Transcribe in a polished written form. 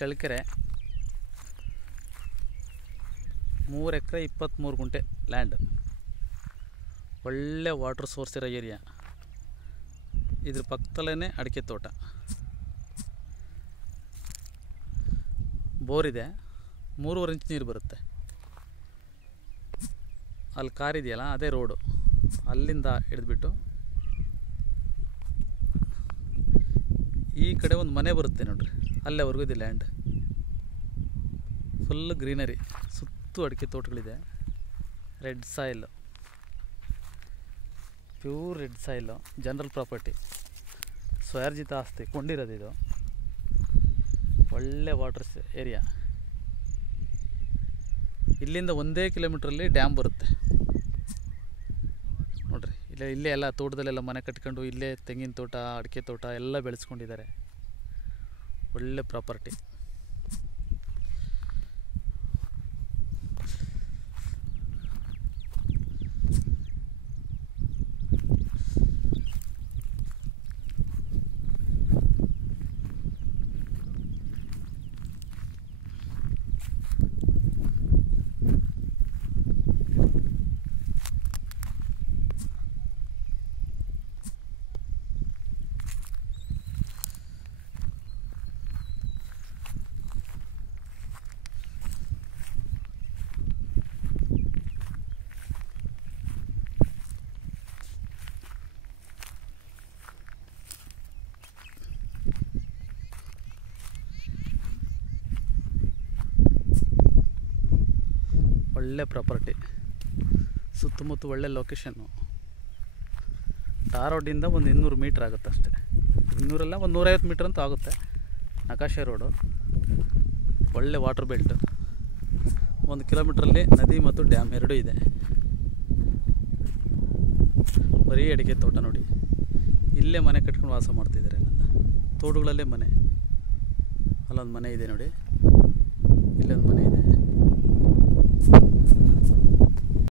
ಚಳ್ಳಕೆರೆ 3 ಎಕರೆ 23 ಗುಂಟೆ ಲ್ಯಾಂಡ್. ಒಳ್ಳೆ water source ಇರೋ ಏರಿಯಾ. ಇದ್ರ ಪಕ್ಕದಲ್ಲೇ ಅಡಿಕೆ ತೋಟ, ಬೋರ್ ಇದೆ. 3.5 ಇಂಚ್ ನೀರು ಬರುತ್ತೆ. ಅಲ್ಲಿ ಕಾರ್ ಇದೆಯಲ್ಲ, ಅದೇ ರೋಡು. ಅಲ್ಲಿಂದ ಹಿಡಿದ್ಬಿಟ್ಟು ಈ ಕಡೆ ಒಂದು ಮನೆ ಬರುತ್ತೆ ನೋಡ್ರಿ, ಅಲ್ಲೇವರೆಗೂ ಇದೆ ಲ್ಯಾಂಡ್. ಫುಲ್ ಗ್ರೀನರಿ, ಸುತ್ತು ಅಡಿಕೆ ತೋಟಗಳಿದೆ. Red soil, pure red soil, general property, ಸ್ವಯಾರ್ಜಿತ ಆಸ್ತಿ ಕೊಂಡಿರೋದು ಇದು. ಒಳ್ಳೆ ವಾಟರ್ ಏರಿಯಾ. ಇಲ್ಲಿಂದ 1 ಕಿಲೋಮೀಟ್ರಲ್ಲಿ ಡ್ಯಾಮ್ ಬರುತ್ತೆ ನೋಡ್ರಿ. ಇಲ್ಲೇ ಎಲ್ಲ ತೋಟದಲ್ಲೆಲ್ಲ ಮನೆ ಕಟ್ಕೊಂಡು ಇಲ್ಲೇ ತೆಂಗಿನ ತೋಟ, ಅಡಿಕೆ ತೋಟ ಎಲ್ಲ ಬೆಳೆಸ್ಕೊಂಡಿದ್ದಾರೆ. ಒಳ್ಳೆ ಪ್ರಾಪರ್ಟಿ. ಒಳ್ಳೆ ಪ್ರಾಪರ್ಟಿ, ಸುತ್ತಮುತ್ತ ಒಳ್ಳೆ ಲೊಕೇಶನ್ನು. ಟಾರ್ ರೋಡಿಂದ ಒಂದು 200 ಮೀಟ್ರ್ ಆಗುತ್ತೆ ಅಷ್ಟೇ. 200 ಒಂದು 150 ಮೀಟ್ರ್ ಅಂತೂ ಆಗುತ್ತೆ. ನಕಾಶೆ ರೋಡು, ಒಳ್ಳೆ ವಾಟರ್ ಬೆಲ್ಟ್. 1 ಕಿಲೋಮೀಟ್ರಲ್ಲಿ ನದಿ ಮತ್ತು ಡ್ಯಾಮ್ ಎರಡೂ ಇದೆ. ಬರೀ ಅಡಿಕೆ ತೋಟ ನೋಡಿ. ಇಲ್ಲೇ ಮನೆ ಕಟ್ಕೊಂಡು ವಾಸ ಮಾಡ್ತಿದ್ದಾರೆ ಎಲ್ಲ. ತೋಟಗಳಲ್ಲೇ ಮನೆ. ಅಲ್ಲೊಂದು ಮನೆ ಇದೆ ನೋಡಿ, ಇಲ್ಲೊಂದು ಮನೆ ಇದೆ.